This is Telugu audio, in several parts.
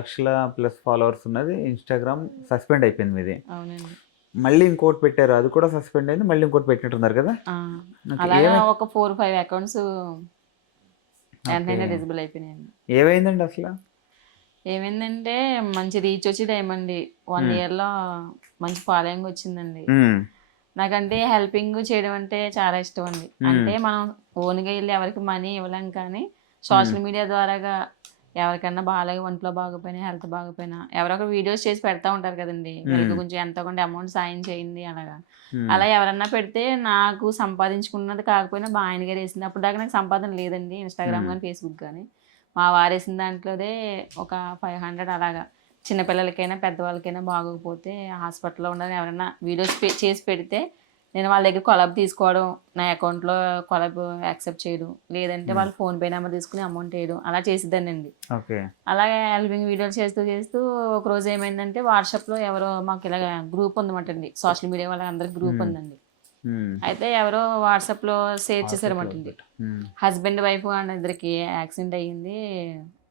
3,00,000 ప్లస్ ఫాలోవర్స్ ఉన్నది ఇన్‌స్టాగ్రామ్ సస్పెండ్ అయిపోయింది మీది. అవునండి. మళ్ళీ ఇంకోటి పెట్టారు. అది కూడా సస్పెండ్ అయింది. మళ్ళీ ఇంకోటి పెట్టినట్టున్నారు కదా! ఆ! ఓకే. అలాగా ఒక 4, 5 అకౌంట్స్ ఓకే. వెంటనే డిజబుల్ అయిపోయినాయండి. ఏమైందండి అసల? ఏమైందంటే మంచి రీచ్ వచ్చే టైం అండి. 1 హ్మ్. ఇయర్‌లో మంచి ఫాలోయింగ్ వచ్చిందండి. హ్మ్. నాకంటే హెల్పింగ్ చేయడం అంటే చాలా ఇష్టం అండి. హ్మ్. అంటే మనం ఓన్‌గా ఎళ్లి ఎవరికి మనీ ఇవ్వలేం కానీ, హ్మ్. సోషల్ మీడియా ద్వారాగా ఎవరికన్నా ఒంట్లో బాగోపోయినా, హెల్త్ బాగోపోయినా ఎవరో ఒకరు వీడియోస్ చేసి పెడతా ఉంటారు కదండీ! వీళ్ళకి హ్మ్. కొంచెం ఎంతో కొంత అమౌంట్ సాయం చేయండి అలాగా. హ్మ్. అలా ఎవరన్నా పెడితే నాకు సంపాదించుకున్నది కాకపోయినా మా ఆయన గారేసింది. అప్పటిదాకా నాకు సంపాదన లేదండి. ఇన్‌స్టాగ్రామ్ హ్మ్. గాని, ఫేస్‌బుక్ గాని. మా వారేసిన దాంట్లోదే ఒక 500 అలాగా చిన్న పిల్లలకైనా, పెద్దవాళ్ళకైనా బాగోకపోతే హాస్పిటల్‌లో ఉన్నది ఎవరైనా వీడియోస్ చేసి పెడితే నేను వాళ్ళ దగ్గర కొలాబ్ తీసుకోవడం, నా అకౌంట్‌లో కొలాబ్ యాక్సెప్ట్ చేయడం, లేదంటే హ్మ్. వాళ్ళ ఫోన్‌పే నెంబర్ తీసుకొని అమౌంట్ ఎయడం అలా చేసేదాన్నండి. ఓకే. అలాగే హెల్పింగ్ వీడియోలు చేస్తూ చేస్తూ ఒకరోజు ఏమైందంటే వాట్సాప్‌లో ఎవరో మాకు ఇలాగ గ్రూప్ ఉందన్నమాటండి. సోషల్ మీడియా వాళ్ళందరికి గ్రూప్ హ్మ్. ఉందండి. హ్మ్. అయితే ఎవరో వాట్సాప్‌లో షేర్ పాస్‌వర్డ్ క్లోజ్ చేశారన్నమాటండి. పెట్టు. హ్మ్. హస్బెండ్, వైఫ్ ఇద్దరికి యాక్సిడెంట్ అయ్యింది.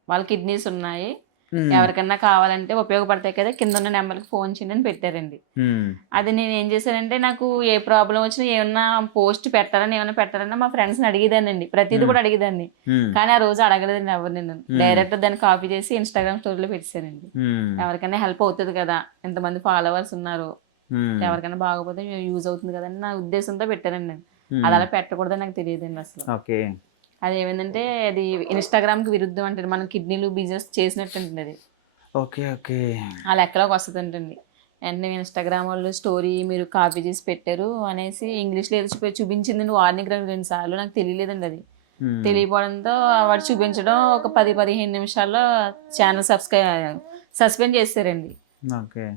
వాళ్ళ కిడ్నీస్ ఉన్నాయి. హ్మ్. ఎవరికన్నా కావాలంటే ఉపయోగపడతాయి కదా! కిందున్న నెంబర్‌కి ఫోన్ చేయండి అని పెట్టారండి. హ్మ్. అది నేనేం చేశానంటే నాకు ఏ ప్రాబ్లమ్ వచ్చినా ఏమన్నా పోస్ట్ పెట్టాలని ఏమన్నా పెట్టాలన్నా మా ఫ్రెండ్స్‌ని అడిగేదాన్నండి. ప్రతీది హ్మ్. కూడా అడిగేదాన్ని. హ్మ్. కానీ ఆ రోజు అడగలేదండి ఎవరిని నేను. హ్మ్. డైరెక్ట్ దాన్ని కాపీ చేసి ఇన్‌స్టాగ్రామ్ స్టోరీలో పెట్టేసానండి. హ్మ్. ఎవరికైనా హెల్ప్ అవుతది కదా! ఇంతమంది ఫాలోవర్స్ ఉన్నారు. హ్మ్. ఎవరికైనా బాగోపోతే యూజ్ అవుతుంది కదా! అని నా ఉద్దేశంతో పెట్టానండి నేను. అది హ్మ్. అలా పెట్టకూడదని నాకు తెలియదండి అసలు. ఓకే. అదేమైందంటే అది ఇన్‌స్టాగ్రామ్‌కి విరుద్ధం అంటండి. మనం కిడ్నీలు బిజినెస్ చేసినట్టండి అది. ఓకే. ఓకే. ఆ లెక్కలోకి వస్తదంటండి. వెంటనే ఇన్‌స్టాగ్రామ్ వాళ్ళు స్టోరీ మీరు కాపీ చేసి పెట్టారు అనేసి ఇంగ్లీష్‌లో ఏదో చూపించిందండి వార్నింగ్ 2 సార్లు. నాకు తెలియలేదండి అది. హ్మ్. తెలియకపోవడంతో వాడు చూపించడం ఒక 10, 15 నిమిషాల్లో ఛానెల్ సస్పెండ్ చేసేసారండి. ఓకే.